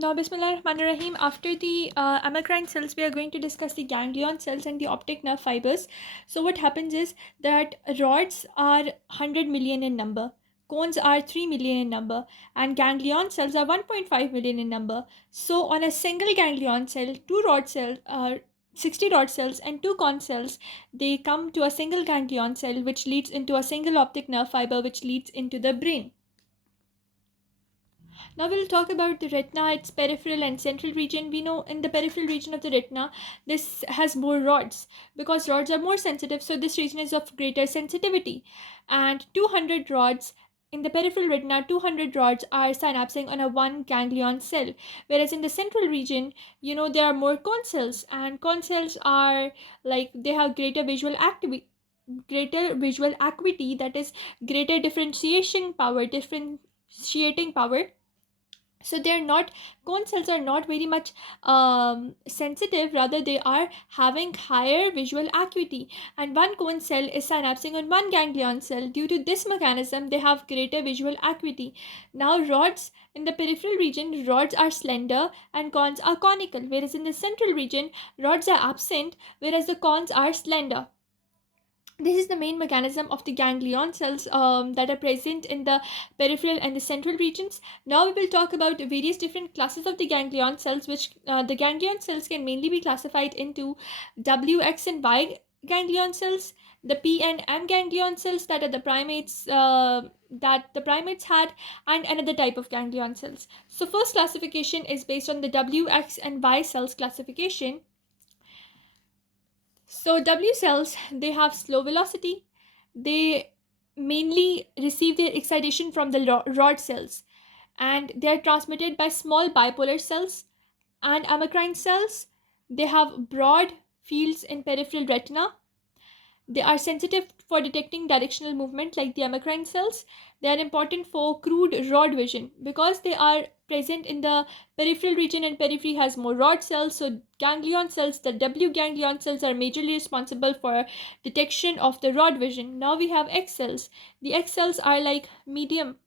Now, Bismillahirrahmanirrahim. After the amacrine cells, we are going to discuss the ganglion cells and the optic nerve fibers. So, what happens is that rods are 100 million in number, cones are 3 million in number, and ganglion cells are 1.5 million in number. So, on a single ganglion cell, two rod cells, 60 rod cells and two cone cells, they come to a single ganglion cell, which leads into a single optic nerve fiber, which leads into the brain. Now we'll talk about the retina, its peripheral and central region. We know in the peripheral region of the retina, this has more rods because rods are more sensitive, so this region is of greater sensitivity. And 200 rods in the peripheral retina, 200 rods are synapsing on a one ganglion cell, whereas in the central region, there are more cone cells, and cone cells are like they have greater visual acuity, that is greater differentiating power. So they're not cone cells are not very much sensitive, rather they are having higher visual acuity, and one cone cell is synapsing on one ganglion cell. Due to this mechanism, they have greater visual acuity. Now, rods in the peripheral region, rods are slender and cones are conical, whereas in the central region, rods are absent, whereas the cones are slender. This is the main mechanism of the ganglion cells that are present in the peripheral and the central regions. Now we will talk about various different classes of the ganglion cells, which the ganglion cells can mainly be classified into W, X, and Y ganglion cells, the P and M ganglion cells that are the primates had, and another type of ganglion cells. So first classification is based on the W, X, and Y cells classification. So W cells, they have slow velocity. They mainly receive their excitation from the rod cells, and they are transmitted by small bipolar cells. And amacrine cells, they have broad fields in peripheral retina. They are sensitive for detecting directional movement like the amacrine cells. They are important for crude rod vision because they are present in the peripheral region, and periphery has more rod cells. So ganglion cells, the W ganglion cells, are majorly responsible for detection of the rod vision. Now we have X cells. The X cells are like medium.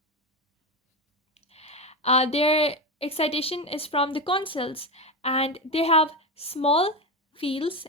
Their excitation is from the cone cells, and they have small fields.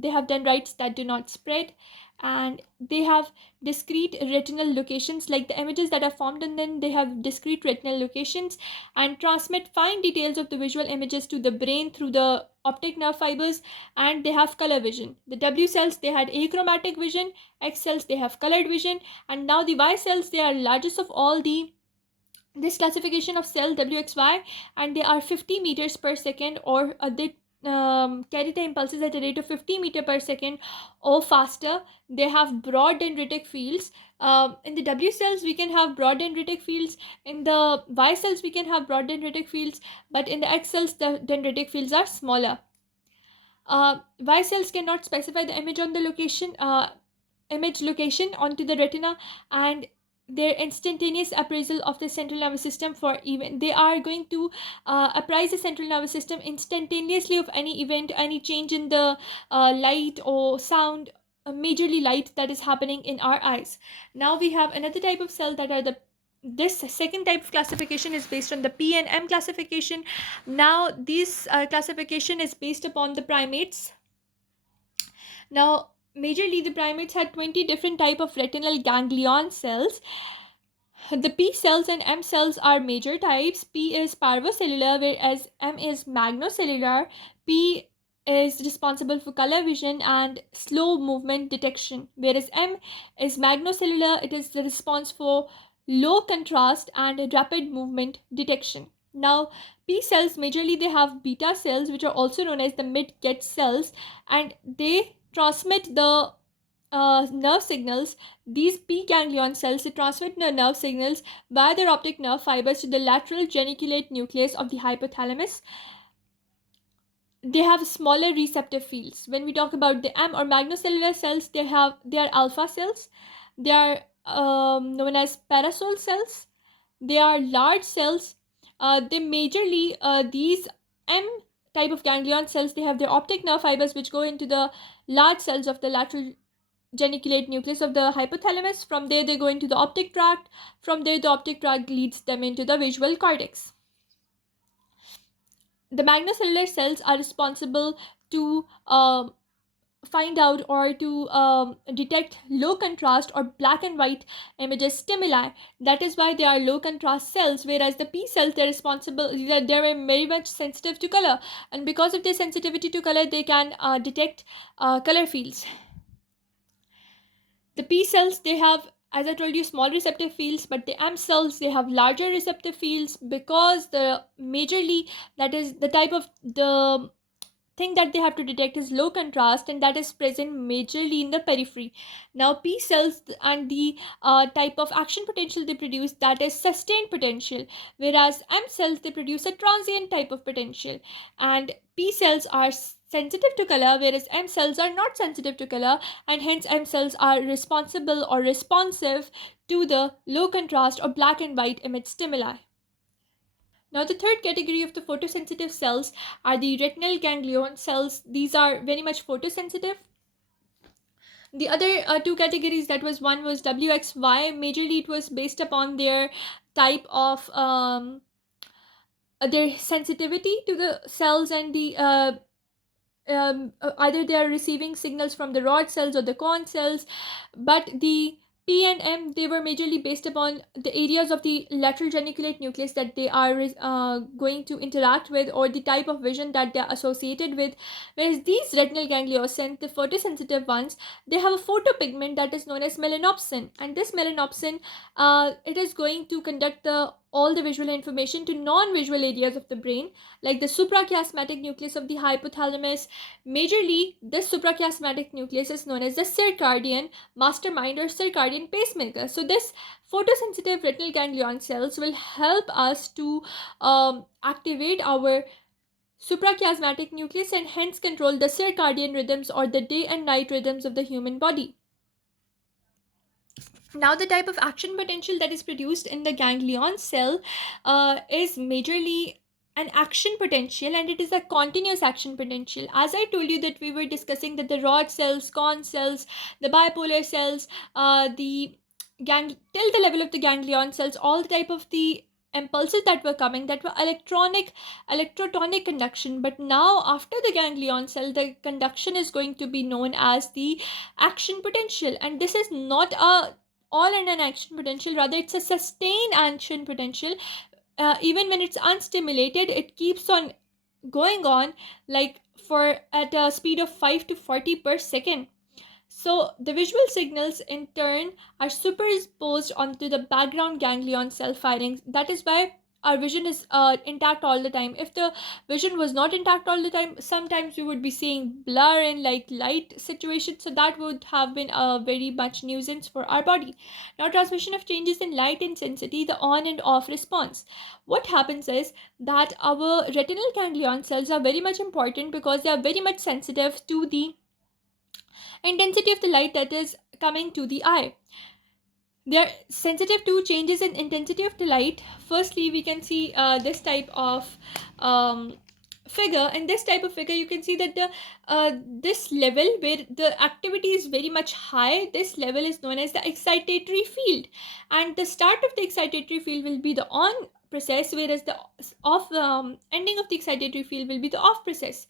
They have dendrites that do not spread, and they have discrete retinal locations, like the images that are formed in them, they have discrete retinal locations and transmit fine details of the visual images to the brain through the optic nerve fibers. And they have color vision. The W cells, they had achromatic vision. X cells, they have colored vision. And now the Y cells, they are largest of all the this classification of cell WXY, and they are 50 meters per second, or they carry the impulses at a rate of 50 meter per second or faster. They have broad dendritic fields. In the W cells, we can have broad dendritic fields. In the Y cells, we can have broad dendritic fields, but in the X cells, the dendritic fields are smaller. Y cells cannot specify the image location onto the retina, and their instantaneous appraisal of the central nervous system for event, they are going to apprise the central nervous system instantaneously of any event, any change in the light or sound, majorly light that is happening in our eyes. Now we have another type of cell that are the this second type of classification is based on the P and M classification. Now this classification is based upon the primates. Now majorly the primates had 20 different type of retinal ganglion cells. The P cells and M cells are major types. P is parvocellular, whereas M is magnocellular. P is responsible for color vision and slow movement detection, whereas M is magnocellular. It is the response for low contrast and rapid movement detection. Now, P cells majorly they have beta cells, which are also known as the mid-get cells, and they transmit the nerve signals. These P ganglion cells transmit the nerve signals via their optic nerve fibers to the lateral geniculate nucleus of the hypothalamus. They have smaller receptive fields. When we talk about the M or magnocellular cells, they are alpha cells. They are known as parasol cells. They are large cells. They majorly these M type of ganglion cells, they have their optic nerve fibers which go into the large cells of the lateral geniculate nucleus of the hypothalamus. From there they go into the optic tract. From there the optic tract leads them into the visual cortex. the magnocellular cells are responsible to find out or to detect low contrast or black and white images stimuli. That is why they are low contrast cells, whereas the P cells, they're responsible, they're very much sensitive to color, and because of their sensitivity to color, they can detect color fields. The P cells, they have, as I told you, small receptive fields, but the M cells, they have larger receptive fields, because the majorly, that is the type of the thing that they have to detect is low contrast, and that is present majorly in the periphery. Now P cells and the type of action potential they produce, that is sustained potential, whereas M cells, they produce a transient type of potential. And P cells are sensitive to color, whereas M cells are not sensitive to color, and hence M cells are responsible or responsive to the low contrast or black and white image stimuli. Now, the third category of the photosensitive cells are the retinal ganglion cells. These are very much photosensitive. The other two categories, that was one was WXY. Majorly, it was based upon their type of their sensitivity to the cells, and the either they are receiving signals from the rod cells or the cone cells. But the P and M, they were majorly based upon the areas of the lateral geniculate nucleus that they are going to interact with, or the type of vision that they are associated with. Whereas these retinal gangliosins, the photosensitive ones, they have a photopigment that is known as melanopsin, and this melanopsin, it is going to conduct the all the visual information to non-visual areas of the brain, like the suprachiasmatic nucleus of the hypothalamus. Majorly, this suprachiasmatic nucleus is known as the circadian mastermind or circadian pacemaker. So, this photosensitive retinal ganglion cells will help us to activate our suprachiasmatic nucleus, and hence control the circadian rhythms or the day and night rhythms of the human body. Now, the type of action potential that is produced in the ganglion cell is majorly an action potential, and it is a continuous action potential. As I told you that we were discussing that the rod cells, cone cells, the bipolar cells, the till the level of the ganglion cells, all the type of the impulses that were coming, that were electrotonic conduction. But now, after the ganglion cell, the conduction is going to be known as the action potential, and this is not a all in an action potential, rather it's a sustained action potential. Even when it's unstimulated, it keeps on going on, like for at a speed of 5 to 40 per second. So the visual signals in turn are superimposed onto the background ganglion cell firing. That is why our vision is intact all the time. If the vision was not intact all the time, sometimes we would be seeing blur in like light situations. So that would have been a very much nuisance for our body. Now, transmission of changes in light intensity, the on and off response. What happens is that our retinal ganglion cells are very much important because they are very much sensitive to the intensity of the light that is coming to the eye. They are sensitive to changes in intensity of the light. Firstly, we can see this type of figure. In this type of figure, you can see that the this level where the activity is very much high, this level is known as the excitatory field, and the start of the excitatory field will be the on process, whereas the off ending of the excitatory field will be the off process.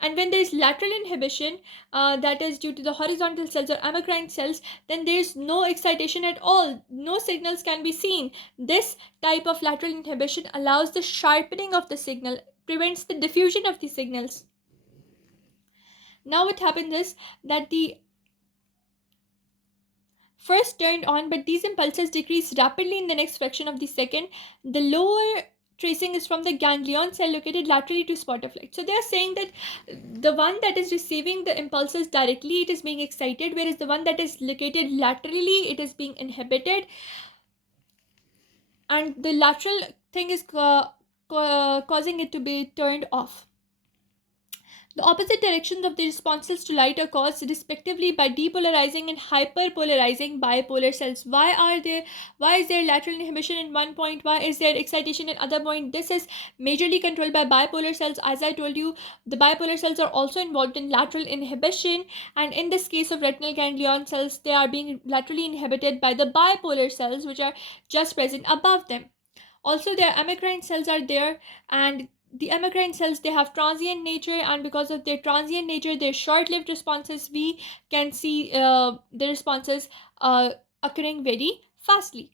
And when there is lateral inhibition, that is due to the horizontal cells or amacrine cells, then there is no excitation at all. No signals can be seen. This type of lateral inhibition allows the sharpening of the signal, prevents the diffusion of the signals. Now what happens is that the first turned on, but these impulses decrease rapidly in the next fraction of the second. The lower tracing is from the ganglion cell located laterally to spot of light. So they are saying that the one that is receiving the impulses directly, it is being excited, whereas the one that is located laterally, it is being inhibited, and the lateral thing is causing it to be turned off. The opposite directions of the responses to light are caused respectively by depolarizing and hyperpolarizing bipolar cells. Why is there lateral inhibition in one point? Why is there excitation in other point? This is majorly controlled by bipolar cells. As I told you, the bipolar cells are also involved in lateral inhibition, and in this case of retinal ganglion cells, they are being laterally inhibited by the bipolar cells, which are just present above them. Also, their amacrine cells are there, and the amacrine cells, they have transient nature, and because of their transient nature, their short-lived responses, we can see the responses uh, occurring very fastly.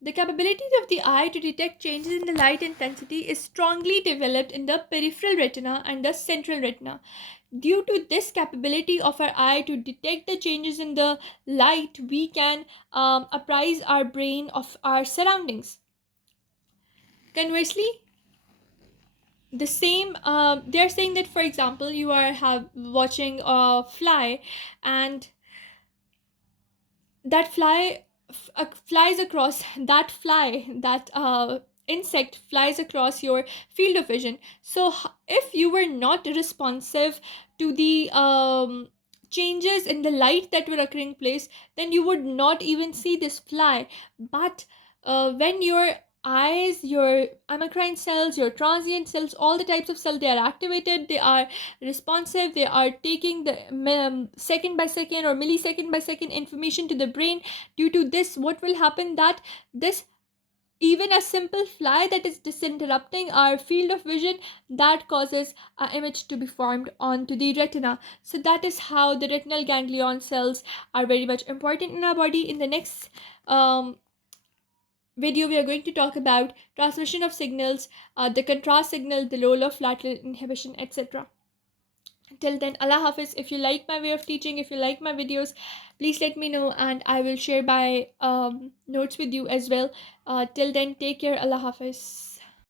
The capability of the eye to detect changes in the light intensity is strongly developed in the peripheral retina and the central retina. Due to this capability of our eye to detect the changes in the light, we can apprise our brain of our surroundings. Conversely, the same they're saying that, for example, you are have watching a fly, and that flies across that fly that insect flies across your field of vision. So if you were not responsive to the changes in the light that were occurring place, then you would not even see this fly. But when your eyes, your amacrine cells, your transient cells, all the types of cells, they are activated, they are responsive, they are taking the second by second or millisecond by second information to the brain. Due to this, what will happen, that this, even a simple fly that is disinterrupting our field of vision, that causes an image to be formed onto the retina. So that is how the retinal ganglion cells are very much important in our body. In the next video, we are going to talk about transmission of signals, the contrast signal, the role of lateral inhibition, etc. Till then, Allah Hafiz. If you like my way of teaching, if you like my videos, please let me know, and I will share my notes with you as well. Till then, take care. Allah Hafiz.